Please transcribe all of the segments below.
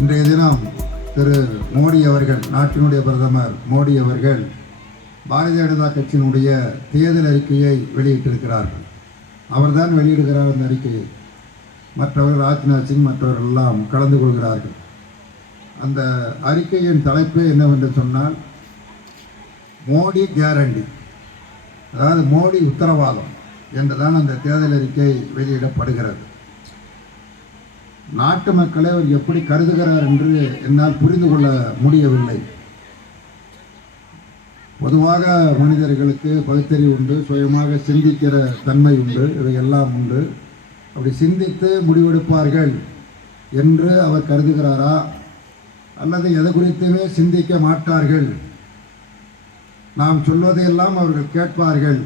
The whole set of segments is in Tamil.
இன்றைய தினம் திரு மோடி அவர்கள் நாட்டினுடைய பிரதமர் மோடி அவர்கள் பாரதிய ஜனதா கட்சியினுடைய தேர்தல் அறிக்கையை வெளியிட்டிருக்கிறார்கள். அவர்தான் வெளியிடுகிறார் அந்த அறிக்கையை. மற்றவர் ராஜ்நாத் சிங் மற்றவர்கள் எல்லாம் கலந்து கொள்கிறார்கள். அந்த அறிக்கையின் தலைப்பு என்னவென்று சொன்னால் மோடி கேரண்டி அதாவது மோடி உத்தரவாதம் என்றுதான் அந்த தேர்தல் அறிக்கை வெளியிடப்படுகிறது. நாட்டு மக்களை அவர் எப்படி கருதுகிறார் என்று என்னால் புரிந்து கொள்ள முடியவில்லை. பொதுவாக மனிதர்களுக்கு பகுத்தறிவு உண்டு சுயமாக சிந்திக்கிற தன்மை உண்டு இவையெல்லாம் உண்டு. அப்படி சிந்தித்து முடிவெடுப்பார்கள் என்று அவர் கருதுகிறாரா? அல்லது எதை குறித்துமே சிந்திக்க மாட்டார்கள்? நாம் சொல்வதையெல்லாம் அவர்கள் கேட்பார்கள்.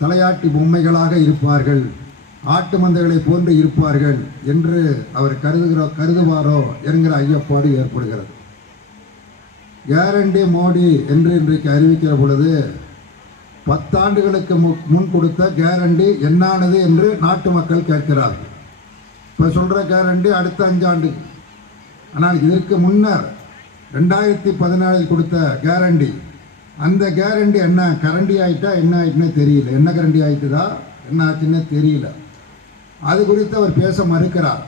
தலையாட்டி பொம்மைகளாக இருப்பார்கள். ஆட்டு மந்தைகளை போன்று இருப்பார்கள் என்று அவர் கருதுகிறோ கருதுவாரோ என்கிற ஐயப்பாடு ஏற்படுகிறது. கேரண்டி மோடி என்று இன்றைக்கு அறிவிக்கிற பொழுது பத்தாண்டுகளுக்கு முன் கொடுத்த கேரண்டி என்னானது என்று நாட்டு மக்கள் கேட்கிறார்கள். இப்போ சொல்கிற கேரண்டி அடுத்த அஞ்சாண்டு. ஆனால் இதற்கு முன்னர் ரெண்டாயிரத்தி பதினாலில் கொடுத்த கேரண்டி அந்த கேரண்டி என்ன கரண்டி ஆயிட்டா என்ன ஆயிட்டுன்னு தெரியல. என்ன கரண்டி ஆகிட்டுதா என்ன ஆச்சுன்னே தெரியல. அது குறித்து அவர் பேச மறுக்கிறார்.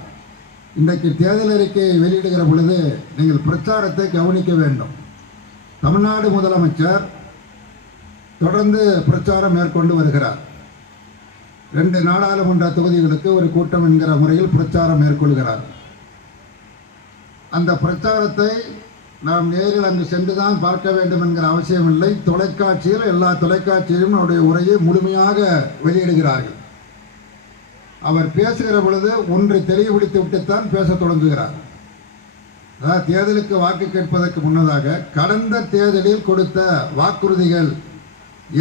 இன்றைக்கு தேர்தல் அறிக்கையை வெளியிடுகிற பொழுது நீங்கள் பிரச்சாரத்தை கவனிக்க வேண்டும். தமிழ்நாடு முதலமைச்சர் தொடர்ந்து பிரச்சாரம் மேற்கொண்டு வருகிறார். ரெண்டு நாடாளுமன்ற தொகுதிகளுக்கு ஒரு கூட்டம் என்கிற முறையில் பிரச்சாரம் மேற்கொள்கிறார். அந்த பிரச்சாரத்தை நாம் நேரில் அங்கு சென்று தான் பார்க்க வேண்டும் என்கிற அவசியமில்லை. தொலைக்காட்சியில் எல்லா தொலைக்காட்சியிலும் அவருடைய உரையை முழுமையாக வெளியிடுகிறார்கள். அவர் பேசுகிற பொழுது ஒன்றை தெளிவுபடுத்தி விட்டுத்தான் பேசத் தொடங்குகிறார். அதாவது தேர்தலுக்கு வாக்கு கேட்பதற்கு முன்னதாக கடந்த தேர்தலில் கொடுத்த வாக்குறுதிகள்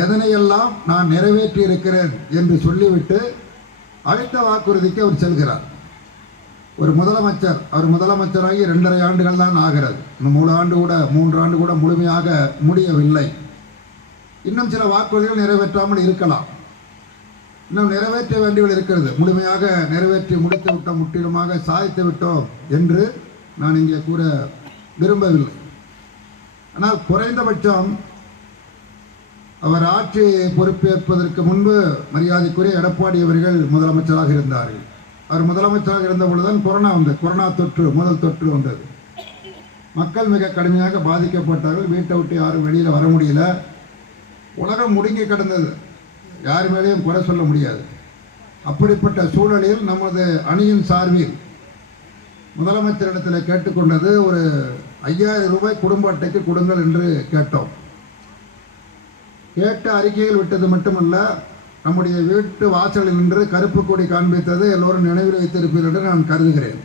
எதனையெல்லாம் நான் நிறைவேற்றி இருக்கிறேன் என்று சொல்லிவிட்டு அடுத்த வாக்குறுதிக்கு அவர் செல்கிறார். ஒரு முதலமைச்சர் அவர் முதலமைச்சராகி ரெண்டரை ஆண்டுகள் தான் ஆகிறது. இன்னும் மூணு ஆண்டு கூட மூன்று ஆண்டு கூட முழுமையாக முடியவில்லை. இன்னும் சில வாக்குறுதிகள் நிறைவேற்றாமல் இருக்கலாம். இன்னும் நிறைவேற்ற வேண்டியவள் இருக்கிறது. முழுமையாக நிறைவேற்றி முடித்து விட்டோம் முற்றிலுமாக சாதித்து விட்டோம் என்று நான் இங்கே கூற விரும்பவில்லை. ஆனால் குறைந்தபட்சம் அவர் ஆட்சி பொறுப்பேற்பதற்கு முன்பு மரியாதைக்குரிய எடப்பாடி அவர்கள் முதலமைச்சராக இருந்தார்கள். அவர் முதலமைச்சராக இருந்த பொழுதுதான் கொரோனா வந்தது. கொரோனா தொற்று முதல் தொற்று வந்தது. மக்கள் மிக கடுமையாக பாதிக்கப்பட்டார்கள். வீட்டை விட்டு யாரும் வெளியில் வர முடியல. உலகம் முடுங்கி கிடந்தது. யார் மேலேயும் குறை சொல்ல முடியாது. அப்படிப்பட்ட சூழலில் நமது அணியின் சார்பில் முதலமைச்சரிடத்தில் கேட்டுக்கொண்டது ஒரு ஐயாயிரம் ரூபாய் குடும்ப அட்டைக்கு கொடுங்கள் என்று கேட்டோம். கேட்ட அறிக்கைகள் விட்டது மட்டுமல்ல நம்முடைய வீட்டு வாசலில் நின்று கருப்பு கொடி காண்பித்தது எல்லோரும் நினைவில் வைத்திருப்பீர்கள் என்று நான் கருதுகிறேன்.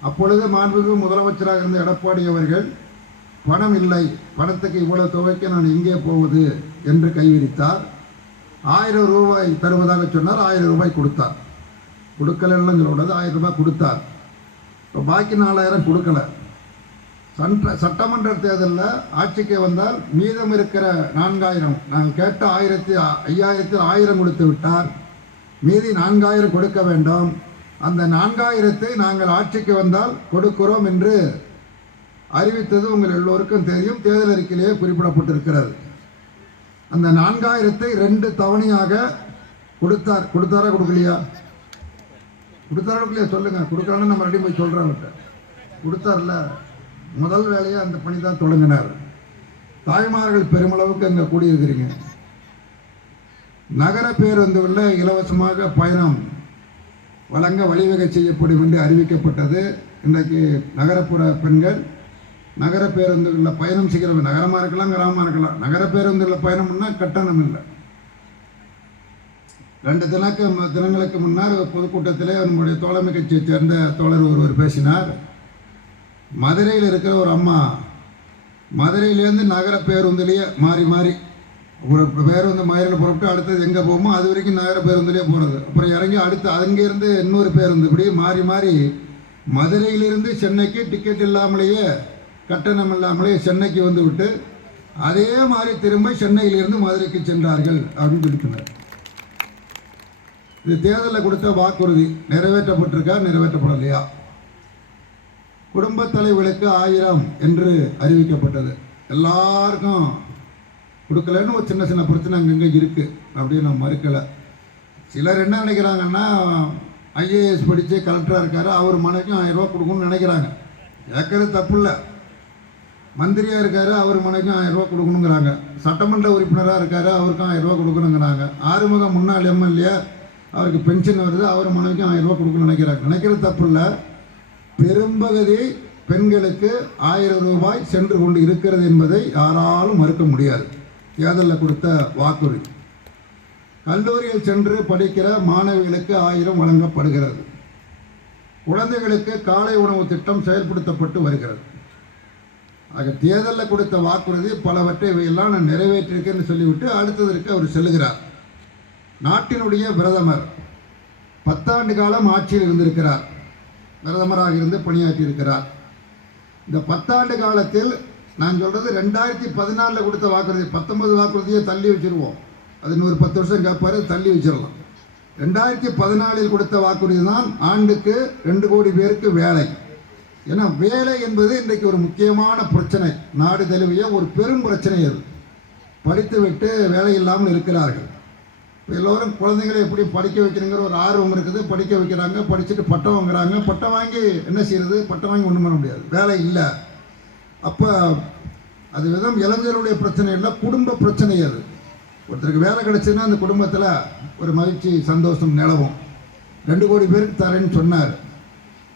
அப்பொழுது மாண்புமிகு முதலமைச்சராக இருந்த எடப்பாடி அவர்கள் பணம் இல்லை பணத்துக்கு இவ்வளவு தொகைக்கு நான் எங்கே போவது? என்று கைவிரித்தார். ஆயிரம் ரூபாய் தருவதாக சொன்னார் ஆயிரம் ரூபாய் கொடுத்தார். கொடுக்கலன்னு சொல்லக்கூடாது ஆயிரம் ரூபாய் கொடுத்தார். இப்போ பாக்கி நாலாயிரம் கொடுக்கல. சட்ட சட்டமன்ற தேர்தலில் ஆட்சிக்கு வந்தால் மீதம் இருக்கிற நான்காயிரம் நாங்கள் கேட்ட ஆயிரத்தி ஐயாயிரத்தில் ஆயிரம் கொடுத்து விட்டார். மீதி நான்காயிரம் கொடுக்க வேண்டும். அந்த நான்காயிரத்தை நாங்கள் ஆட்சிக்கு வந்தால் கொடுக்கிறோம் என்று அறிவித்தது உங்கள் எல்லோருக்கும் தெரியும். தேர்தல் அறிக்கையிலேயே குறிப்பிடப்பட்டிருக்கிறது. அந்த நான்காயிரத்தை ரெண்டு தவணையாக கொடுத்தார். கொடுத்தாரா கொடுக்கலையா? கொடுத்தாரா கொடுக்கலையா? சொல்லுங்க. கொடுக்கறான்னு நம்ம ரெடி போய் சொல்கிறோம் கொடுத்தார்ல. முதல் வேலையை அந்த பணி தான் தொடங்கினார். தாய்மார்கள் பெருமளவுக்கு அங்கே கூடியிருக்கிறீங்க. நகர பேருந்துகளில் இலவசமாக பயணம் வழங்க வழிவகை செய்யப்படும் என்று அறிவிக்கப்பட்டது. இன்றைக்கு நகரப்புற பெண்கள் நகர பேருந்துகளில் பயணம் செய்கிறவங்க நகரமாக இருக்கலாம் கிராமமாக இருக்கலாம். நகர பேருந்துகளில் பயணம்னா கட்டணம் இல்லை. ரெண்டு தினக்கு தினங்களுக்கு முன்னர் பொதுக்கூட்டத்தில் நம்முடைய தோழமை கட்சியைச் சேர்ந்த தோழர் ஒருவர் பேசினார். மதுரையில் இருக்கிற ஒரு அம்மா மதுரையிலேருந்து நகர பேருந்துலேயே மாறி மாறி ஒரு பேருந்து மயிரில் புறப்பட்டு அடுத்தது எங்கே போகுமோ அது வரைக்கும் நகர பேருந்துலேயே போகிறது அப்புறம் இறங்கி அடுத்து அங்கேருந்து இன்னொரு பேருந்து இப்படி மாறி மாறி மதுரையிலிருந்து சென்னைக்கு டிக்கெட் இல்லாமலேயே கட்டணம் இல்லாமலே சென்னைக்கு வந்து விட்டு அதே மாதிரி திரும்ப சென்னையிலிருந்து மதுரைக்கு சென்றார்கள் அப்படின்னு சொல்லி இது தேர்தலில் கொடுத்த வாக்குறுதி நிறைவேற்றப்பட்டிருக்கா நிறைவேற்றப்படலையா? குடும்ப தலைவர்களுக்கு ஆயிரம் என்று அறிவிக்கப்பட்டது. எல்லாருக்கும் கொடுக்கலன்னு ஒரு சின்ன சின்ன பிரச்சனை அங்கங்கே இருக்குது அப்படின்னு நான் மறுக்கலை. சிலர் என்ன நினைக்கிறாங்கன்னா ஐஏஎஸ் படித்து கலெக்டராக இருக்காரு அவர் மனைக்கும் ஆயிரம் ரூபா கொடுக்கணும்னு நினைக்கிறாங்க. கேட்கறது தப்பு இல்லை. மந்திரியாக இருக்காரு அவர் மனைக்கும் ஆயிரம் ரூபா கொடுக்கணுங்கிறாங்க. சட்டமன்ற உறுப்பினராக இருக்காரு அவருக்கும் ஆயிரம் ரூபா கொடுக்கணுங்கிறாங்க. ஆறுமுகம் முன்னாள் எம்எல்ஏ அவருக்கு பென்ஷன் வருது அவர் மனைவிக்கும் ஆயிரம் கொடுக்கணும்னு நினைக்கிறாங்க. நினைக்கிறது தப்பு இல்லை. பெரும்பகுதி பெண்களுக்கு ஆயிரம் ரூபாய் சென்று கொண்டு இருக்கிறது என்பதை யாராலும் மறுக்க முடியாது. தேர்தலில் கொடுத்த வாக்குறுதி. கல்லூரியில் சென்று படிக்கிற மாணவிகளுக்கு ஆயிரம் வழங்கப்படுகிறது. குழந்தைகளுக்கு காலை உணவு திட்டம் செயல்படுத்தப்பட்டு வருகிறது. ஆக தேர்தலில் கொடுத்த வாக்குறுதி பலவற்றை இவையெல்லாம் நான் நிறைவேற்றிருக்கேன்னு சொல்லிவிட்டு அடுத்ததற்கு அவர் செல்லுகிறார். நாட்டினுடைய பிரதமர் பத்தாண்டு காலம் ஆட்சியில் இருந்திருக்கிறார். பிரதமராக இருந்து பணியாற்றியிருக்கிறார். இந்த பத்தாண்டு காலத்தில் நான் சொல்கிறது ரெண்டாயிரத்தி பதினாலில் கொடுத்த வாக்குறுதி பத்தொன்பது வாக்குறுதியை தள்ளி வச்சுருவோம். அது இன்னொரு பத்து வருஷம் கேட்பார் தள்ளி வச்சிடலாம். ரெண்டாயிரத்தி பதினாலில் கொடுத்த வாக்குறுதி தான் ஆண்டுக்கு ரெண்டு கோடி பேருக்கு வேலை. ஏன்னா வேலை என்பது இன்றைக்கு ஒரு முக்கியமான பிரச்சனை. நாடு தழுவிய ஒரு பெரும் பிரச்சனை அது. படித்துவிட்டு வேலை இல்லாமல் இருக்கிறார்கள். இப்போ எல்லோரும் குழந்தைங்களை எப்படி படிக்க வைக்கணுங்கிற ஒரு ஆர்வம் இருக்குது. படிக்க வைக்கிறாங்க படிச்சுட்டு பட்டம் வாங்குறாங்க. பட்டம் வாங்கி என்ன செய்யறது? பட்டம் வாங்கி ஒன்றும் பண்ண முடியாது. வேலை இல்லை. அப்போ அது விதம் இளைஞருடைய பிரச்சனை இல்லை குடும்ப பிரச்சனை அது. ஒருத்தருக்கு வேலை கிடச்சுன்னா அந்த குடும்பத்தில் ஒரு மகிழ்ச்சி சந்தோஷம் நிலவும். ரெண்டு கோடி பேருக்கு தரேன்னு சொன்னார்.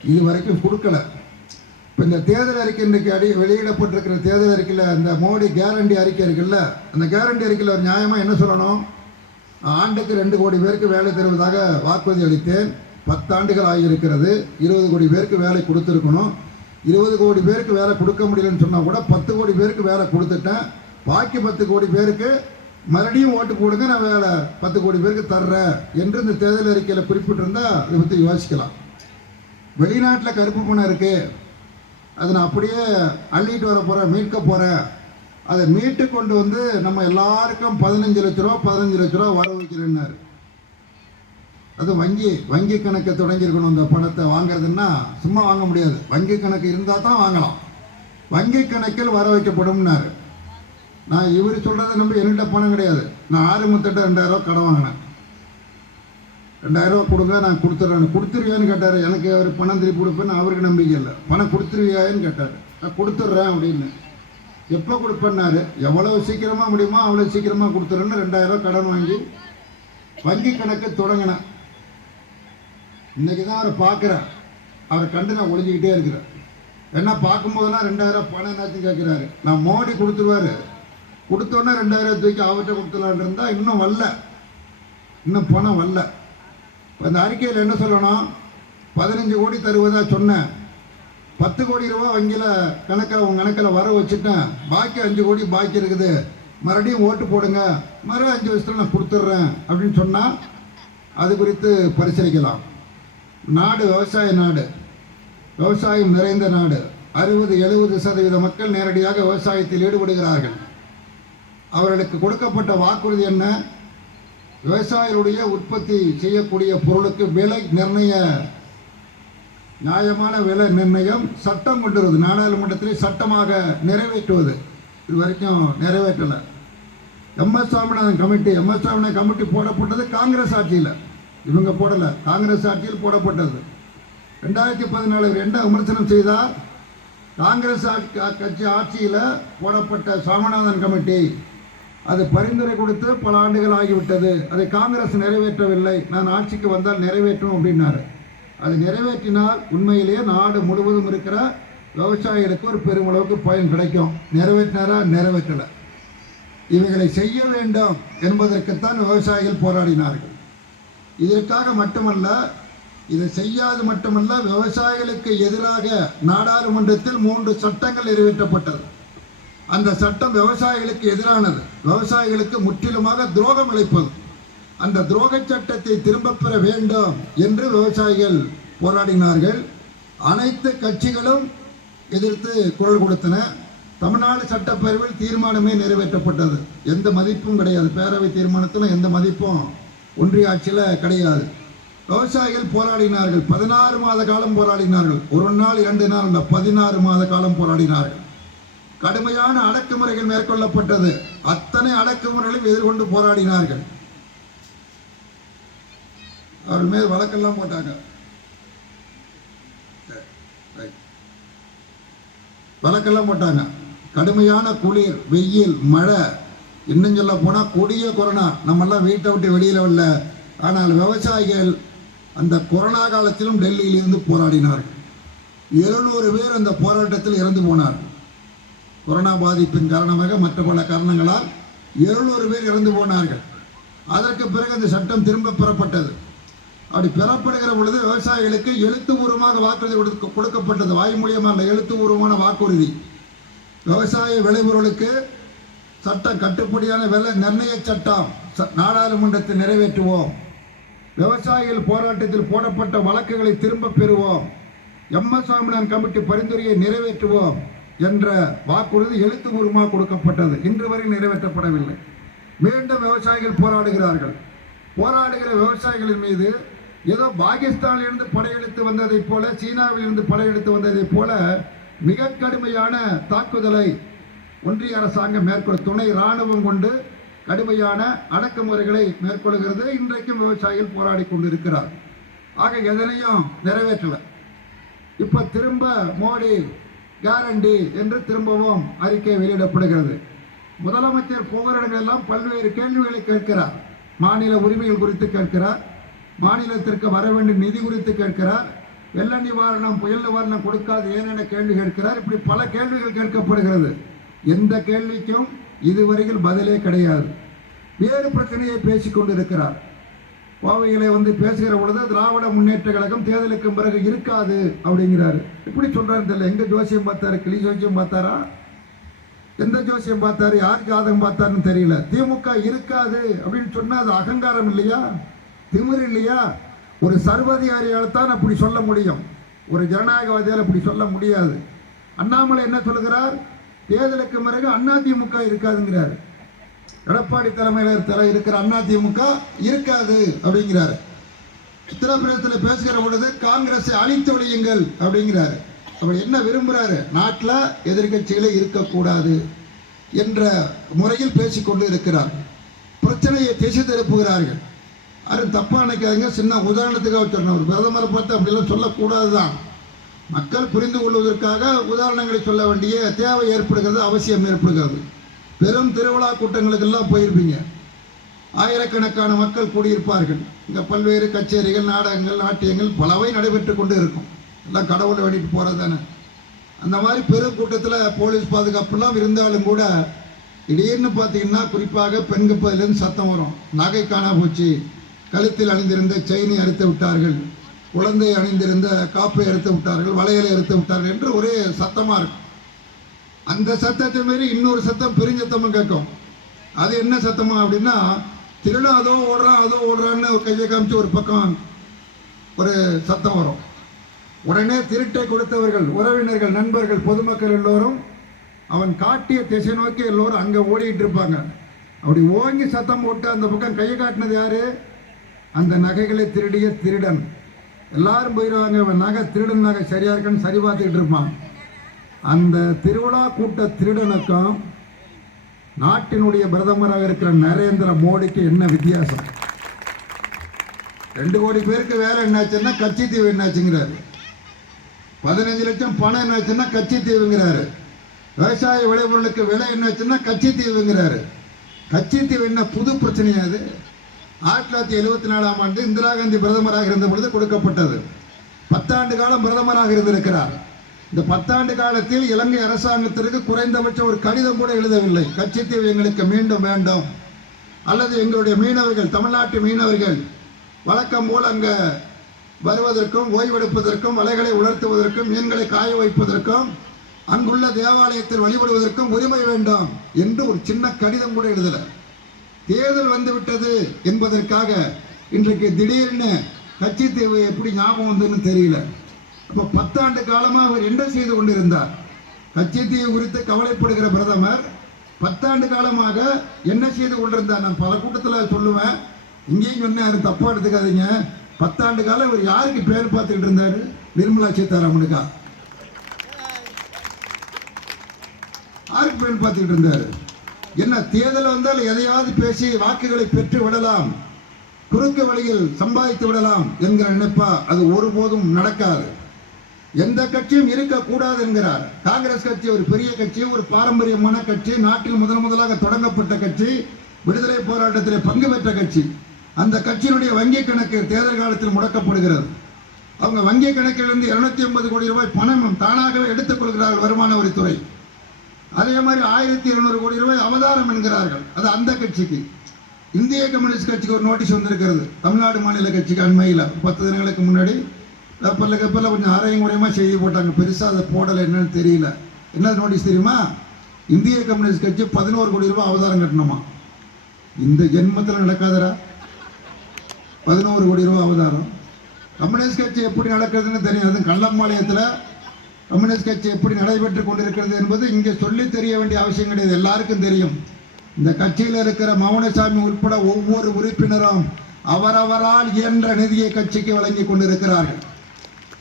இது வரைக்கும் கொடுக்கல. இப்போ இந்த தேர்தல் அறிக்கை இன்றைக்கு அடி வெளியிடப்பட்டிருக்கிற தேர்தல் அறிக்கையில் இந்த மோடி கேரண்டி அறிக்கை இருக்குல்ல அந்த கேரண்டி அறிக்கையில் ஒரு நியாயமாக என்ன சொல்லணும்? ஆண்டுக்கு ரெண்டு கோடி பேருக்கு வேலை தருவதாக வாக்குறுதி அளித்தேன். பத்தாண்டுகள் ஆகியிருக்கிறது. இருபது கோடி பேருக்கு வேலை கொடுத்துருக்கணும். இருபது கோடி பேருக்கு வேலை கொடுக்க முடியலன்னு சொன்னால் கூட பத்து கோடி பேருக்கு வேலை கொடுத்துட்டேன். பாக்கி பத்து கோடி பேருக்கு மறுபடியும் ஓட்டு போடுங்க நான் வேலை பத்து கோடி பேருக்கு தர்றேன் என்று இந்த தேர்தல் அறிக்கையில் குறிப்பிட்டிருந்தா இதை பற்றி யோசிக்கலாம். வெளிநாட்டில் கருப்பு பணம் இருக்குது அதை நான் அப்படியே அள்ளிட்டு வர போகிறேன் மீட்க போகிறேன் அதை மீட்டு கொண்டு வந்து நம்ம எல்லாருக்கும் பதினஞ்சு லட்ச ரூபா பதினஞ்சு லட்ச ரூபா வர வைக்கிறேன்னாரு. அது வங்கி வங்கி கணக்கை தொடங்கியிருக்கணும் இந்த பணத்தை வாங்குறதுன்னா சும்மா வாங்க முடியாது. வங்கி கணக்கு இருந்தால் தான் வாங்கலாம். வங்கி கணக்கில் வர வைக்கப்படும்னாரு. நான் இவர் சொல்கிறத நம்பி என்கிட்ட பணம் கிடையாது. நான் ஆறு முத்தட்ட ரெண்டாயிரம் கடன் வாங்கினேன். ரெண்டாயிரம் ரூபா கொடுங்க நான் கொடுத்துட்றேன் கொடுத்துருவியான்னு கேட்டார். எனக்கு அவர் பணம் திருப்பி கொடுப்பேன்னு அவருக்கு நம்பிக்கை இல்லை. பணம் கொடுத்துருவியான்னு கேட்டார். நான் கொடுத்துட்றேன் அப்படின்னு. எப்போ கொடுப்பேன்னாரு? எவ்வளோ சீக்கிரமாக முடியுமோ அவ்வளோ சீக்கிரமாக கொடுத்துறேன்னு ரெண்டாயிரம் கடன் வாங்கி வங்கி கணக்கு தொடங்கினேன் இன்றைக்கி தான் அவரை பார்க்குறேன் அவரை கண்டு நான் ஒழிஞ்சிக்கிட்டே இருக்கிறேன். என்ன பார்க்கும்போதெல்லாம் ரெண்டாயிரம் பணம் என்னாச்சும் கேட்குறாரு. நான் மோடி கொடுத்துருவாரு. கொடுத்தோன்னே ரெண்டாயிரம் தூக்கி அவர்கிட்ட கொடுத்துலான் இருந்தால் இன்னும் வரல. இன்னும் பணம் வரல. இப்போ அந்த அறிக்கையில் என்ன சொல்லணும்? பதினஞ்சு கோடி தருவதாக சொன்னேன். பத்து கோடி ரூபா வங்கியில் கணக்கில் உங்கள் கணக்கில் வர வச்சுட்டேன். பாக்கி அஞ்சு கோடி பாக்கி இருக்குது. மறுபடியும் ஓட்டு போடுங்க. மறு அஞ்சு வருஷத்தில் நான் கொடுத்துட்றேன் அப்படின்னு சொன்னால் அது குறித்து பரிசீலிக்கலாம். நாடு விவசாய நாடு. விவசாயம் நிறைந்த நாடு. அறுபது எழுபது சதவீத மக்கள் நேரடியாக விவசாயத்தில் ஈடுபடுகிறார்கள். அவர்களுக்கு கொடுக்கப்பட்ட வாக்குறுதி என்ன? விவசாயிகளுடைய உற்பத்தி செய்யக்கூடிய பொருளுக்கு விலை நிர்ணய நியாயமான விலை நிர்ணயம் சட்டம் கொண்டு வருவது நாடாளுமன்றத்திலே சட்டமாக நிறைவேற்றுவது. இது வரைக்கும் நிறைவேற்றலை MS Swaminathan committee MS Swaminathan committee போடப்பட்டது காங்கிரஸ் ஆட்சியில். இவங்க போடலை. காங்கிரஸ் ஆட்சியில் போடப்பட்டது. ரெண்டாயிரத்தி பதினாலு என்ன விமர்சனம் செய்தார்? காங்கிரஸ் ஆட்சி- கட்சி ஆட்சியில் போடப்பட்ட சுவாமிநாதன் கமிட்டி அது பரிந்துரை கொடுத்து பல ஆண்டுகள் ஆகிவிட்டது. அதை காங்கிரஸ் நிறைவேற்றவில்லை. நான் ஆட்சிக்கு வந்தால் நிறைவேற்றும் அப்படின்னாரு. அது நிறைவேற்றினால் உண்மையிலேயே நாடு முழுவதும் இருக்கிற விவசாயிகளுக்கு ஒரு பெருமளவுக்கு பயன் கிடைக்கும். நிறைவேற்றினாரா? நிறைவேற்றலை. இவைகளை செய்ய வேண்டும் என்பதற்குத்தான் விவசாயிகள் போராடினார்கள். இதற்காக மட்டுமல்ல இதை செய்யாது மட்டுமல்ல விவசாயிகளுக்கு எதிராக நாடாளுமன்றத்தில் மூன்று சட்டங்கள் நிறைவேற்றப்பட்டது. அந்த சட்டம் விவசாயிகளுக்கு எதிரானது. விவசாயிகளுக்கு முற்றிலுமாக துரோகம் இழைப்பது. அந்த துரோக சட்டத்தை திரும்பப் பெற வேண்டும் என்று விவசாயிகள் போராடினார்கள். அனைத்து கட்சிகளும் எதிர்த்து குரல் கொடுத்தன. தமிழ்நாடு சட்டப்பேரவையில் தீர்மானமே நிறைவேற்றப்பட்டது. எந்த மதிப்பும் கிடையாது. பேரவை தீர்மானத்தில் எந்த மதிப்பும் ஒன்றிய ஆட்சியில் கிடையாது. விவசாயிகள் போராடினார்கள். பதினாறு மாத காலம் போராடினார்கள். ஒரு நாள் இரண்டு நாள் இல்லை பதினாறு மாத காலம் போராடினார்கள். கடுமையான அடக்குமுறைகள் மேற்கொள்ளப்பட்டது. அத்தனை அடக்குமுறைகளையும் எதிர்கொண்டு போராடினார்கள். அவர் மேல் வழக்கெல்லாம் போட்டாங்க. வழக்கெல்லாம் போட்டாங்க. கடுமையான குளிர் வெயில் மழை. இன்னும் சொல்ல போனால் கொடிய கொரோனா. நம்மெல்லாம் வீட்டை விட்டு வெளியில் வரல. ஆனால் விவசாயிகள் அந்த கொரோனா காலத்திலும் டெல்லியில் இருந்து போராடினார்கள். எழுநூறு பேர் அந்த போராட்டத்தில் இறந்து போனார்கள். கொரோனா பாதிப்பின் காரணமாக மற்ற பல காரணங்களால் எழுநூறு பேர் இறந்து போனார்கள். அதற்கு பிறகு அந்த சட்டம் திரும்ப பெறப்பட்டது. அப்படி பெறப்படுகிற பொழுது விவசாயிகளுக்கு எழுத்துப்பூர்வமாக வாக்குறுதி கொடுக்க கொடுக்கப்பட்டது. வாய்மொழியமாக அல்ல எழுத்துப்பூர்வமான வாக்குறுதி. விவசாய விளைபொருளுக்கு சட்டம் கட்டுப்படியான விலை நிர்ணய சட்டம் ச- நிறைவேற்றுவோம். விவசாயிகள் போராட்டத்தில் போடப்பட்ட வழக்குகளை திரும்ப பெறுவோம். எம்எஸ் சாமிநாதன் கமிட்டி பரிந்துரையை நிறைவேற்றுவோம். என்ற வாக்குறுதி எழுத்துப்பூர்வமாக கொடுக்கப்பட்டது. இன்று வரை நிறைவேற்றப்படவில்லை. மீண்டும் விவசாயிகள் போராடுகிறார்கள். போராடுகிற விவசாயிகளின் மீது ஏதோ பாகிஸ்தானிலிருந்து படையெடுத்து வந்ததைப் போல சீனாவிலிருந்து படையெடுத்து வந்ததைப் போல மிக கடுமையான தாக்குதலை ஒன்றிய அரசாங்கம் மேற்கொள்ள துணை ராணுவம் கொண்டு கடுமையான அடக்குமுறைகளை மேற்கொள்கிறது. இன்றைக்கும் விவசாயிகள் போராடி கொண்டிருக்கிறார் ஆக எதனையும் நிறைவேற்றலை. இப்போ திரும்ப மோடி கேரண்டி என்று திரும்பவும் அறிக்கை வெளியிடப்படுகிறது. முதலமைச்சர் போகிற இடங்களெல்லாம் பல்வேறு கேள்விகளை கேட்கிறார். மாநில உரிமைகள் குறித்து கேட்கிறார். மாநிலத்திற்கு வர வேண்டிய நிதி குறித்து கேட்கிறார். வெள்ள நிவாரணம் புயல் நிவாரணம் கொடுக்காது ஏனென கேள்வி கேட்கிறார். இப்படி பல கேள்விகள் கேட்கப்படுகிறது. எந்த கேள்விக்கும் இதுவரையில் பதிலே கிடையாது. வேறு பிரச்சனையை பேசிக் கோவைகளை வந்து பேசுகிற பொழுது திராவிட முன்னேற்ற கழகம் தேர்தலுக்கு பிறகு இருக்காது அப்படிங்கிறாரு. இப்படி சொல்றாரு தெரியல. எங்க ஜோசியம் பார்த்தாரு? கிளி ஜோசியம் பார்த்தாரா? எந்த ஜோசியம் பார்த்தாரு? யார் ஜாதகம் பார்த்தாருன்னு தெரியல. திமுக இருக்காது அப்படின்னு சொன்னா அது அகங்காரம் இல்லையா? திமிரு இல்லையா? ஒரு சர்வதிகாரியால் தான் அப்படி சொல்ல முடியும். ஒரு ஜனநாயகவாதியால் அப்படி சொல்ல முடியாது. அண்ணாமலை என்ன சொல்லுகிறார்? தேர்தலுக்கு பிறகு அதிமுக இருக்காதுங்கிறார். எடப்பாடி தலைமையில் தர இருக்கிற அதிமுக இருக்காது அப்படிங்கிறாரு. உத்தரப்பிரதேசத்தில் பேசுகிற பொழுது காங்கிரஸை அழித்து ஒழியுங்கள் அப்படிங்கிறாரு. அவர் என்ன விரும்புகிறாரு நாட்டில் எதிர்கட்சிகளே இருக்கக்கூடாது என்ற முறையில் பேசிக்கொண்டு இருக்கிறார். பிரச்சனையை திசை திருப்புகிறார்கள். யாரும் தப்பாக நினைக்காதீங்க. சின்ன உதாரணத்துக்காக சொன்ன ஒரு பிரதமரை பார்த்து அப்படிலாம் சொல்லக்கூடாது தான் மக்கள் புரிந்து கொள்வதற்காக உதாரணங்களை சொல்ல வேண்டிய தேவை ஏற்படுகிறது அவசியம் ஏற்படுகிறது. பெரும் திருவிழா கூட்டங்களுக்கு எல்லாம் போயிருப்பீங்க. ஆயிரக்கணக்கான மக்கள் கூடியிருப்பார்கள். இங்கே பல்வேறு கச்சேரிகள் நாடகங்கள் நாட்டியங்கள் பலவை நடைபெற்று கொண்டு இருக்கும் எல்லாம் கடவுளை வேண்டிட்டு போகிறது தானே. அந்த மாதிரி பெரும் கூட்டத்தில் போலீஸ் பாதுகாப்புலாம் இருந்தாலும் கூட திடீர்னு பார்த்தீங்கன்னா குறிப்பாக பெண்கள் பதிலிருந்து சத்தம் வரும். நகை காணா போச்சு. கழுத்தில் அணிந்திருந்த செயினை அறுத்து விட்டார்கள். குழந்தை அணிந்திருந்த காப்பை அறுத்து விட்டார்கள். வளையலை அறுத்து விட்டார்கள் என்று ஒரே சத்தமாக இருக்கும். அந்த சத்தத்தை மாரி இன்னொரு சத்தம் பெருஞ்சத்தமும் கேட்கும். அது என்ன சத்தமா அப்படின்னா திருடன் அதோ ஓடுறான் அதோ ஓடுறான்னு ஒரு கையை காமிச்சு ஒரு பக்கம் ஒரு சத்தம் வரும். உடனே திருட்டை கொடுத்தவர்கள் உறவினர்கள் நண்பர்கள் பொதுமக்கள் எல்லோரும் அவன் காட்டிய திசை நோக்கி எல்லோரும் அங்கே ஓடிட்டு இருப்பாங்க. அப்படி ஓங்கி சத்தம் போட்டு அந்த பக்கம் கையை காட்டினது யாரு? அந்த நகைகளை திருடிய திருடன். எல்லாரும் போயிடுவாங்க. அவன் நகை திருடன் நகை சரியா இருக்குன்னு சரி பார்த்துக்கிட்டு இருப்பான். அந்த திருவிழா கூட்ட திருடனுக்கும் நாட்டினுடைய பிரதமராக இருக்கிற நரேந்திர மோடிக்கு என்ன வித்தியாசம்? ரெண்டு கோடி பேருக்கு வேலை என்னாச்சுன்னா கட்சி தீவு என்னாச்சுங்கிறாரு. பதினஞ்சு லட்சம் பணம் என்னாச்சுன்னா கட்சி தீவுங்கிறாரு. விவசாய விளைபொருளுக்கு விலை என்னாச்சுன்னா கட்சி தீவுங்கிறாரு. கட்சி தீவு என்ன புது பிரச்சனையா அது? ஆயிரத்தி தொள்ளாயிரத்தி எழுபத்தி நாலாம் ஆண்டு இந்திரா காந்தி பிரதமராக இருந்த பொழுது கொடுக்கப்பட்டது. பத்தாண்டு காலம் பிரதமராக இருந்திருக்கிறார். இந்த பத்தாண்டு காலத்தில் இலங்கை அரசாங்கத்திற்கு குறைந்தபட்சம் ஒரு கடிதம் கூட எழுதவில்லை. கட்சித்தீவு எங்களுக்கு மீண்டும் வேண்டும். அல்லது எங்களுடைய மீனவர்கள் தமிழ்நாட்டு மீனவர்கள் வழக்கம் போல் அங்கே வருவதற்கும் ஓய்வெடுப்பதற்கும் வலைகளை உலர்த்துவதற்கும் மீன்களை காய வைப்பதற்கும் அங்குள்ள தேவாலயத்தில் வழிபடுவதற்கும் உரிமை வேண்டும் என்று ஒரு சின்ன கடிதம் கூட எழுதலை. தேர்தல் வந்துவிட்டது என்பதற்காக இன்றைக்கு திடீர்னு கட்சித்தீவு எப்படி ஞாபகம் வந்ததுன்னு தெரியல. அப்போ பத்தாண்டு காலமாக அவர் என்ன செய்து கொண்டிருந்தார்? கச்சத்தீவு குறித்து கவலைப்படுகிற பிரதமர் பத்தாண்டு காலமாக என்ன செய்து கொண்டிருந்தார்? நான் பல கூட்டத்தில் சொல்லுவேன். இங்கேயும் சொன்னேன் யாரும் தப்பா எடுத்துக்காதீங்க. பத்தாண்டு காலம் இவர் யாருக்கு பேர் பார்த்துக்கிட்டு இருந்தார்? நிர்மலா சீதாராமனுக்கா? யாருக்கு பேர் பார்த்துக்கிட்டு இருந்தார்? என்ன தேர்தல் வந்தால் எதையாவது பேசி வாக்குகளை பெற்று விடலாம். குறுக்கு வழியில் சம்பாதித்து விடலாம் என்கிற நினைப்பா. அது ஒருபோதும் நடக்காது. எந்த கட்சியும் இருக்கக்கூடாது என்கிறார் காங்கிரஸ் கட்சி ஒரு பெரிய கட்சி ஒரு பாரம்பரியமான கட்சி நாட்டில் முதன் முதலாக தொடங்கப்பட்ட கட்சி விடுதலை போராட்டத்தில் பங்கு பெற்ற கட்சி. அந்த கட்சியினுடைய வங்கி கணக்கு தேர்தல் காலத்தில் முடக்கப்படுகிறது. அவங்க வங்கி கணக்கிலிருந்து இருநூத்தி ஐம்பது கோடி ரூபாய் பணம் தானாகவே எடுத்துக் கொள்கிறார்கள் வருமான வரித்துறை அதே மாதிரி ஆயிரத்தி இருநூறு கோடி ரூபாய் அவதாரம் என்கிறார்கள். அது அந்த கட்சிக்கு. இந்திய கம்யூனிஸ்ட் கட்சிக்கு ஒரு நோட்டீஸ் வந்திருக்கிறது. தமிழ்நாடு மாநில கட்சிக்கு அண்மையில் பத்து தினங்களுக்கு முன்னாடி. கப்பலில் கப்பலில் கொஞ்சம் அரையும் குறையமா செய்தி போட்டாங்க. பெருசாக அதை போடலை. என்னன்னு தெரியல. என்ன நோட்டீஸ் தெரியுமா? இந்திய கம்யூனிஸ்ட் கட்சி பதினோரு கோடி ரூபாய் அவதாரம் கட்டணுமா? இந்த ஜென்மத்தில் நடக்காதரா பதினோரு கோடி ரூபாய் அவதாரம். கம்யூனிஸ்ட் கட்சி எப்படி நடக்கிறதுன்னு தெரியும். அது கள்ளம்பாளையத்தில் கம்யூனிஸ்ட் கட்சி எப்படி நடைபெற்று கொண்டிருக்கிறது என்பது இங்கே சொல்லி தெரிய வேண்டிய அவசியம் கிடையாது. எல்லாருக்கும் தெரியும். இந்த கட்சியில் இருக்கிற மௌனசாமி உட்பட ஒவ்வொரு உறுப்பினரும் அவரவரால் இயன்ற நிதியை கட்சிக்கு வழங்கி கொண்டிருக்கிறார்கள்.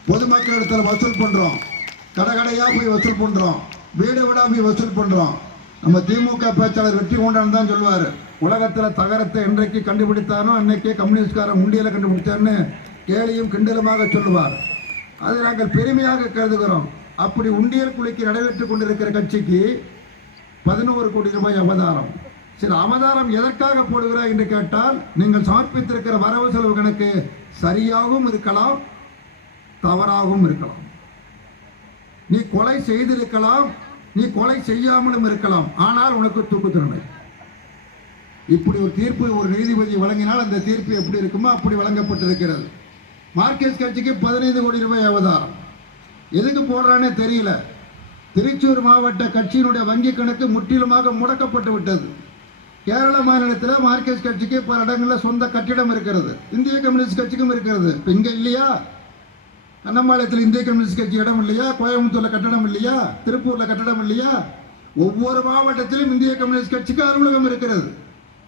பொதுமக்களிடத்தில் வசூல் பண்றோம். கடையாக போய் வசூல் பண்றோம். வீடு வீடா போய் வசூல் பண்றோம். நம்ம திமுக பேச்சாளர் வெற்றி கொண்டான் தான் சொல்லுவார். உலகத்துல தகரத்தை என்றைக்கு கண்டுபிடித்தானோ அன்னைக்கே கம்யூனிஸ்ட்காரன் உண்டியலை கண்டுபிடிச்சான்னு கேலியும் கிண்டலுமாக சொல்லுவார். அதை நாங்கள் பெருமையாக கருதுகிறோம். அப்படி உண்டியல் குலுக்கி நடைபெற்றுக் கொண்டிருக்கிற கட்சிக்கு பதினோரு கோடி ரூபாய் அவதாரம். சரி அவதாரம் எதற்காக போடுகிறாய் என்று கேட்டால் நீங்கள் சமர்ப்பித்திருக்கிற வரவு செலவு கணக்கு சரியாகவும் இருக்கலாம் தவறாகவும் இருக்கலாம். நீ கொலை செய்திருக்கலாம் நீ கொலை செய்யாமலும் இருக்கலாம். ஆனால் உனக்கு தூக்கு தண்டனை இப்படி ஒரு தீர்ப்பு ஒரு நீதிபதி வழங்கினால் அந்த தீர்ப்பு எப்படி இருக்குமோ அப்படி வழங்கப்பட்டிருக்கிறது. மார்க்கெட் கட்சிக்கு பதினைந்து கோடி ரூபாய் அவதாரம். எதுக்கு போடுறானே தெரியல. திருச்சூர் மாவட்ட கட்சியினுடைய வங்கி கணக்கு முற்றிலுமாக முடக்கப்பட்டு விட்டது. கேரள மாநிலத்தில் மார்க்கெட் கட்சிக்கு பல இடங்களில் சொந்த கட்டிடம் இருக்கிறது. இந்திய கம்யூனிஸ்ட் கட்சிக்கும் இருக்கிறது. இப்போ இங்கே இல்லையா? கண்ணம்பாளையத்தில் இந்திய கம்யூனிஸ்ட் கட்சி இடம் இல்லையா கோயம்புத்தூர்ல கட்டடம் இல்லையா? திருப்பூர்ல கட்டடம் இல்லையா? ஒவ்வொரு மாவட்டத்திலும் இந்திய கம்யூனிஸ்ட் கட்சிக்கு அலுவலகம் இருக்கிறது.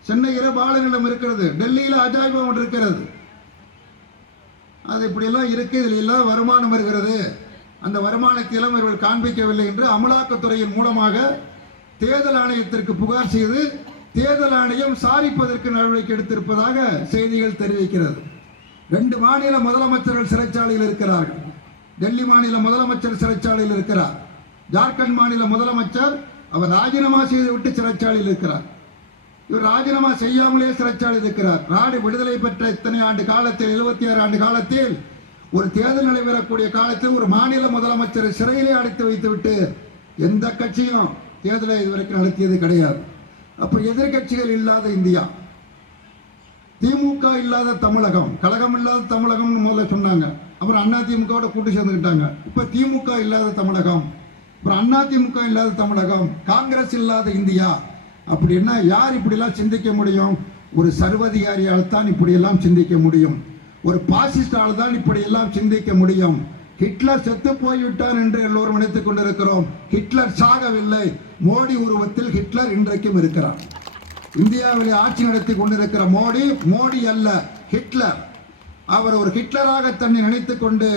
சென்னையில் பாலநிலம் இருக்கிறது. டெல்லியில் அஜாய் பவன் இருக்கிறது. அது இப்படியெல்லாம் இருக்கு. இதில் எல்லாம் வருமானம் வருகிறது. அந்த வருமானத்தை எல்லாம் இவர்கள் காண்பிக்கவில்லை என்று அமலாக்கத்துறையின் மூலமாக தேர்தல் ஆணையத்திற்கு புகார் செய்து தேர்தல் ஆணையம் சாரிப்பதற்கு நடவடிக்கை எடுத்திருப்பதாக செய்திகள் தெரிவிக்கிறது. ரெண்டு மாநில முதலமைச்சர்கள் சிறைச்சாலையில் இருக்கிறார்கள். டெல்லி மாநில முதலமைச்சர் சிறைச்சாலையில் இருக்கிறார். ஜார்க்கண்ட் மாநில முதலமைச்சர் அவர் ராஜினாமா செய்து விட்டு சிறைச்சாலையில் இருக்கிறார். இவர் ராஜினாமா செய்யாமலே சிறைச்சாலையில் இருக்கிறார். நாடு விடுதலை பெற்ற இத்தனை ஆண்டு காலத்தில் எழுபத்தி ஆறு ஆண்டு காலத்தில் ஒரு தேர்தல் நடைபெறக்கூடிய காலத்தில் ஒரு மாநில முதலமைச்சரை சிறையிலே அடைத்து வைத்துவிட்டு எந்த கட்சியும் தேர்தலை இதுவரைக்கும் நடத்தியது கிடையாது. அப்போ எதிர்க்கட்சிகள் இல்லாத இந்தியா திமுக இல்லாத தமிழகம் கழகம் இல்லாத தமிழகம்னு முதல்ல சொன்னாங்க. அப்புறம் அண்ணா திமுகவோட கூட்டு சேர்ந்துக்கிட்டாங்க. இப்போ திமுக இல்லாத தமிழகம் அப்புறம் அண்ணா திமுக இல்லாத தமிழகம் காங்கிரஸ் இல்லாத இந்தியா. அப்படின்னா யார் இப்படிலாம் சிந்திக்க முடியும்? ஒரு சர்வதிகாரியால் தான் இப்படியெல்லாம் சிந்திக்க முடியும். ஒரு பாசிஸ்டால் தான் இப்படியெல்லாம் சிந்திக்க முடியும். ஹிட்லர் செத்து போய்விட்டார் என்று எல்லோரும் நினைத்துக் கொண்டிருக்கிறோம். ஹிட்லர் சாகவில்லை. மோடி உருவத்தில் ஹிட்லர் இன்றைக்கும் இருக்கிறார். இந்தியாவில் ஆட்சி நடத்தி கொண்டிருக்கிற மோடி மோடி அல்ல ஹிட்லர். அவர் ஒரு ஹிட்லராக தன்னை நினைத்து கொண்டு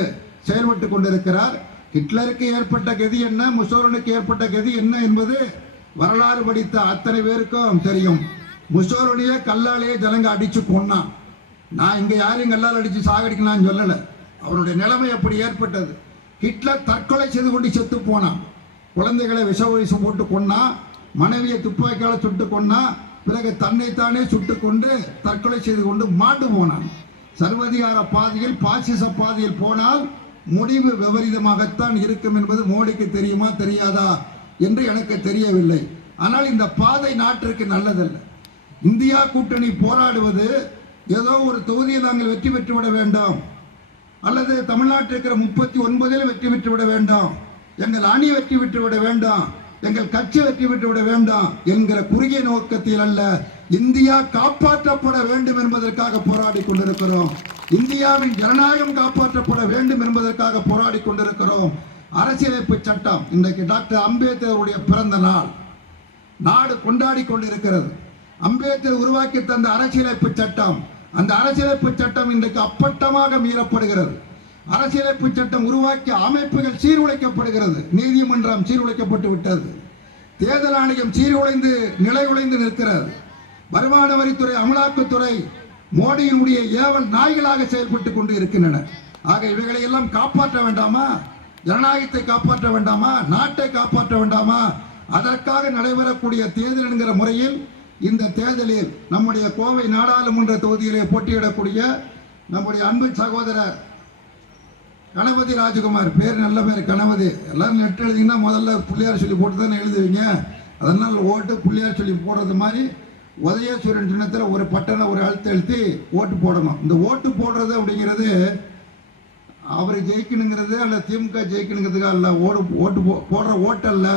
செயல்பட்டு கொண்டிருக்கிறார். ஹிட்லருக்கு ஏற்பட்ட கதி என்ன முசோரனுக்கு ஏற்பட்ட கதி என்ன என்பது வரலாறு படித்த அத்தனை பேருக்கும் தெரியும். முசோரனியே கல்லாலேயே ஜனங்க அடிச்சு கொன்னான். நான் இங்கே யாரையும் கல்லால் அடித்து சாகடிக்கலாம்னு சொல்லலை. அவருடைய நிலைமை அப்படி ஏற்பட்டது. ஹிட்லர் தற்கொலை செய்து கொண்டு செத்து போனான். குழந்தைகளை விஷ வயசு போட்டு கொன்னா மனைவியை துப்பாக்கியால் சுட்டு கொன்னா பிறகு தன்னைத்தானே சுட்டு கொண்டு தற்கொலை செய்து கொண்டு மாண்டு போனான். சர்வதிகார பாதையில் பாசிச பாதையில் போனால் முடிவு விபரீதமாகத்தான் இருக்கும் என்பது மோடிக்கு தெரியுமா தெரியாதா என்று எனக்கு தெரியவில்லை. ஆனால் இந்த பாதை நாட்டிற்கு நல்லதல்ல. இந்தியா கூட்டணி போராடுவது ஏதோ ஒரு தொகுதியில் நாங்கள் வெற்றி பெற்றுவிட வேண்டாம். அல்லது தமிழ்நாட்டில் இருக்கிற முப்பத்தி ஒன்பதில் வெற்றி பெற்றுவிட வேண்டாம். எங்கள் அணி வெற்றி பெற்றுவிட வேண்டாம். எங்கள் கட்சி வெற்றி பெற்று விட வேண்டாம் என்கிற குறுகிய நோக்கத்தில் அல்ல இந்தியா காப்பாற்றப்பட வேண்டும் என்பதற்காக போராடி கொண்டிருக்கிறோம். இந்தியாவின் ஜனநாயகம் காப்பாற்றப்பட வேண்டும் என்பதற்காக போராடி கொண்டிருக்கிறோம். அரசியலமைப்பு சட்டம் இன்றைக்கு டாக்டர் அம்பேத்கருடைய பிறந்த நாள். நாடு கொண்டாடி கொண்டிருக்கிறது. அம்பேத்கர் உருவாக்கி தந்த அரசியலமைப்பு சட்டம் அந்த அரசியலமைப்பு சட்டம் இன்றைக்கு அப்பட்டமாக மீறப்படுகிறது. அரசியலமைப்பு சட்டம் உருவாக்கிய அமைப்புகள் சீர்குலைக்கப்படுகிறது. நீதிமன்றம் சீர்குலைக்கப்பட்டு விட்டது. தேர்தல் ஆணையம் சீர்குலைந்து நிலைகுலைந்து நிற்கிறது. வருமான வரித்துறை அமலாக்கத்துறை மோடியினுடைய ஏவல் நாய்களாக செயல்பட்டுக் கொண்டு இருக்கின்றன ஆக இவைகளை எல்லாம் காப்பாற்ற வேண்டாமா? ஜனநாயகத்தை காப்பாற்ற வேண்டாமா? நாட்டை காப்பாற்ற வேண்டாமா? அதற்காக நடைபெறக்கூடிய தேர்தல் என்கிற முறையில் இந்த தேர்தலில் நம்முடைய கோவை நாடாளுமன்ற தொகுதியிலே போட்டியிடக்கூடிய நம்முடைய அன்பு சகோதரர் கணபதி ராஜகுமார் பேர் நல்ல பேர் கணபதி. எல்லாரும் நெட் எழுதிங்கன்னா முதல்ல பிள்ளையார் சொல்லி போட்டு தானே எழுதுவீங்க? அதனால் ஓட்டு பிள்ளையார் சொல்லி போடுறது மாதிரி உதயசூரன் சின்னத்தில் ஒரு பட்டனை ஒரு அழுத்த எழுத்தி ஓட்டு போடணும். இந்த ஓட்டு போடுறது அப்படிங்கிறது அவர் ஜெயிக்கணுங்கிறது அல்ல திமுக ஜெயிக்கணுங்கிறதுக்காக அல்ல ஓடு ஓட்டு போ போடுற ஓட்டு அல்ல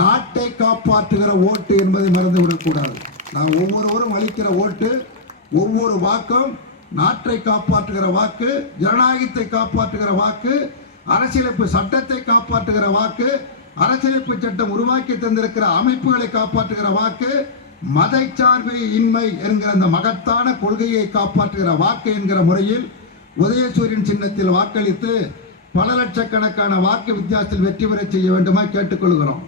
நாட்டை காப்பாற்றுகிற ஓட்டு என்பதை மறந்து விடக்கூடாது நான் ஒவ்வொருவரும் அளிக்கிற ஓட்டு ஒவ்வொரு வாக்கம் நாட்டை காப்பாற்றுகிற வாக்கு ஜனநாயகத்தை காப்பாற்றுகிற வாக்கு அரசியலமைப்பு சட்டத்தை காப்பாற்றுகிற வாக்கு அரசியலமைப்பு சட்டம் உருவாக்கி தந்திருக்கிற அமைப்புகளை காப்பாற்றுகிற வாக்கு மதச்சார்பு இன்மை என்கிற அந்த மகத்தான கொள்கையை காப்பாற்றுகிற வாக்கு என்கிற முறையில் உதயசூரியன் சின்னத்தில் வாக்களித்து பல லட்சக்கணக்கான வாக்கு வித்தியாசத்தில் வெற்றி பெற செய்ய வேண்டுமா கேட்டுக்கொள்கிறோம்.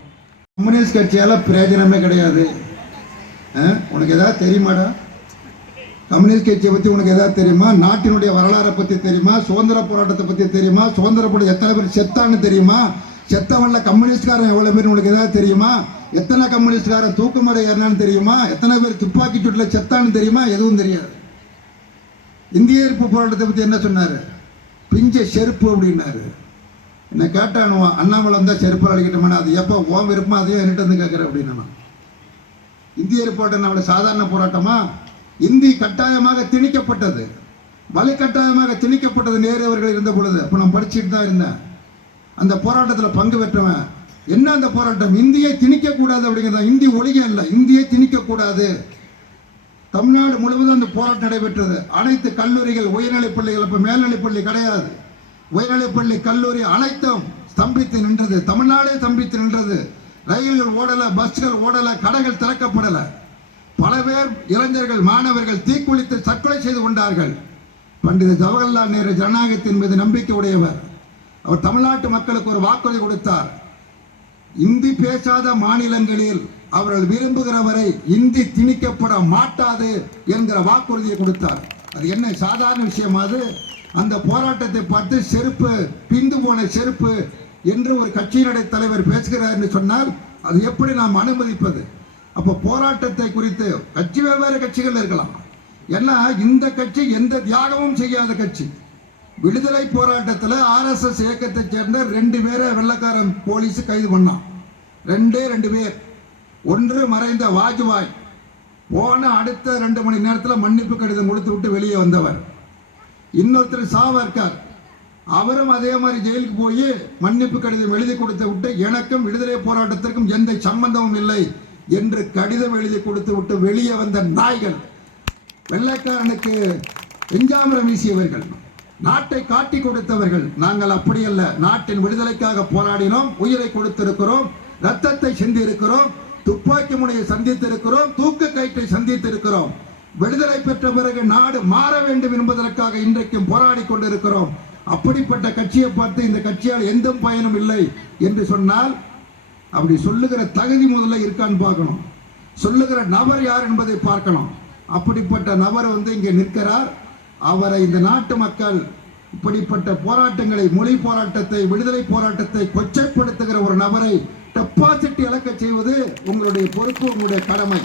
கம்யூனிஸ்ட் கட்சியால் பிரயோஜனமே கிடையாது. உனக்கு ஏதாவது தெரியுமாடா? கம்யூனிஸ்ட் கட்சியை பற்றி உனக்கு எதாவது தெரியுமா? நாட்டினுடைய வரலாறை பற்றி தெரியுமா? சுதந்திர போராட்டத்தை பற்றி தெரியுமா? சுதந்திர போராட்டம் எத்தனை பேர் செத்தான்னு தெரியுமா? செத்தவன்ல கம்யூனிஸ்ட்காரன் எவ்வளோ பேர் உனக்கு எதாவது தெரியுமா? எத்தனை கம்யூனிஸ்ட்காரன் தூக்குமடை ஏறினான்னு தெரியுமா? எத்தனை பேர் துப்பாக்கி சூட்டில் செத்தான்னு தெரியுமா? எதுவும் தெரியாது. இந்திய எதிர்ப்பு போராட்டத்தை பற்றி என்ன சொன்னார்? பிஞ்ச செருப்பு அப்படின்னாரு. என்னை கேட்டானுவா அண்ணாமலை வந்தால் செருப்பு அழிக்கட்டுமானா அது எப்போ? ஓம் விருப்பமா அதையும் என்கிட்ட வந்து கேட்குறேன் அப்படின்னா இந்திய போராட்டம் நம்மளோட சாதாரண போராட்டமா? இந்தி கட்டாயமாக திணிக்கப்பட்டது. வலி கட்டாயமாக திணிக்கப்பட்டது நேரு அவர்கள் இருந்த பொழுது. அப்போ நான் படிச்சுட்டு தான் இருந்தேன். அந்த போராட்டத்தில் பங்கு பெற்றவன். என்ன அந்த போராட்டம்? இந்தியை திணிக்கக்கூடாது அப்படிங்கிறதா? இந்தி ஒழிக இல்லை. இந்தியை திணிக்கக்கூடாது. தமிழ்நாடு முழுவதும் அந்த போராட்டம் நடைபெற்றது. அனைத்து கல்லூரிகள் உயர்நிலைப் பள்ளிகள் இப்போ மேல்நிலைப் பள்ளி கிடையாது. உயர்நிலைப் பள்ளி கல்லூரி அனைத்தும் ஸ்தம்பித்து நின்றது. தமிழ்நாடே ஸ்தம்பித்து நின்றது. ரயில்கள் ஓடலை பஸ்கள் ஓடலை கடைகள் திறக்கப்படலை. பல பேர் இளைஞர்கள் மாணவர்கள் தீக்குளித்து தற்கொலை செய்து கொண்டார்கள். பண்டித ஜவஹர்லால் நேரு ஜனநாயகத்தின் மீது நம்பிக்கை உடையவர். அவர் தமிழ்நாட்டு மக்களுக்கு ஒரு வாக்குறுதி கொடுத்தார். இந்தி பேசாத மாநிலங்களில் அவர்கள் விரும்புகிற வரை இந்தி திணிக்கப்பட மாட்டாது என்கிற வாக்குறுதியை கொடுத்தார். அது என்ன சாதாரண விஷயமா அது? அந்த போராட்டத்தை பார்த்து செருப்பு பிந்து போன செருப்பு என்று ஒரு கட்சியினுடைய தலைவர் பேசுகிறார் என்று சொன்னால் அது எப்படி நாம் அனுமதிப்பது? அப்போ போராட்டத்தை குறித்து கட்சி வெவ்வேறு கட்சிகள் இருக்கலாம். ஏன்னா இந்த கட்சி எந்த தியாகமும் செய்யாத கட்சி. விடுதலை போராட்டத்தில் ஆர்எஸ்எஸ் இயக்கத்தை சேர்ந்த ரெண்டு பேரை வெள்ளக்காரன் போலீஸ் கைது பண்ணான். ரெண்டே ரெண்டு பேர். ஒன்று மறைந்த வாஜ்பாய். போன அடுத்த ரெண்டு மணி நேரத்தில் மன்னிப்பு கடிதம் கொடுத்து விட்டு வெளியே வந்தவர். இன்னொருத்தர் சாவர்கர். அவரும் அதே மாதிரி ஜெயிலுக்கு போய் மன்னிப்பு கடிதம் எழுதி கொடுத்து விட்டு எனக்கும் விடுதலை போராட்டத்திற்கும் எந்த சம்பந்தமும் இல்லை. என்று கடிதம் எழுதி கொடுத்து விட்டு வெளியே வந்த நாய்கள். வெள்ளைக்காரனுக்கு வெஞ்சாமரம் வீசியவர்கள். நாட்டை காட்டி கொடுத்தவர்கள். நாங்கள் அப்படி அல்ல நாட்டின் விடுதலைக்காக போராடினோம். உயிரை கொடுத்திருக்கிறோம். ரத்தத்தை சிந்திருக்கிறோம் துப்பாக்கி முனையை சந்தித்திருக்கிறோம். தூக்கு கயிற்றை சந்தித்திருக்கிறோம். விடுதலை பெற்ற பிறகு நாடு மாற வேண்டும் என்பதற்காக இன்றைக்கும் போராடி கொண்டிருக்கிறோம். அப்படிப்பட்ட கட்சியை பார்த்து இந்த கட்சியால் எந்த பயனும் இல்லை என்று சொன்னால் அப்படி சொல்லுகிற தகுதி முதல்ல இருக்கான்னு பார்க்கணும். சொல்லுகிற நபர் யார் என்பதை பார்க்கணும். அப்படிப்பட்ட நபர் வந்து இங்கே நிற்கிறார். அவரை இந்த நாட்டு மக்கள் இப்படிப்பட்ட போராட்டங்களை மொழி போராட்டத்தை விடுதலை போராட்டத்தை கொச்சைப்படுத்துகிற ஒரு நபரை டெபாசிட் இழக்க செய்வது உங்களுடைய பொறுப்பு உங்களுடைய கடமை.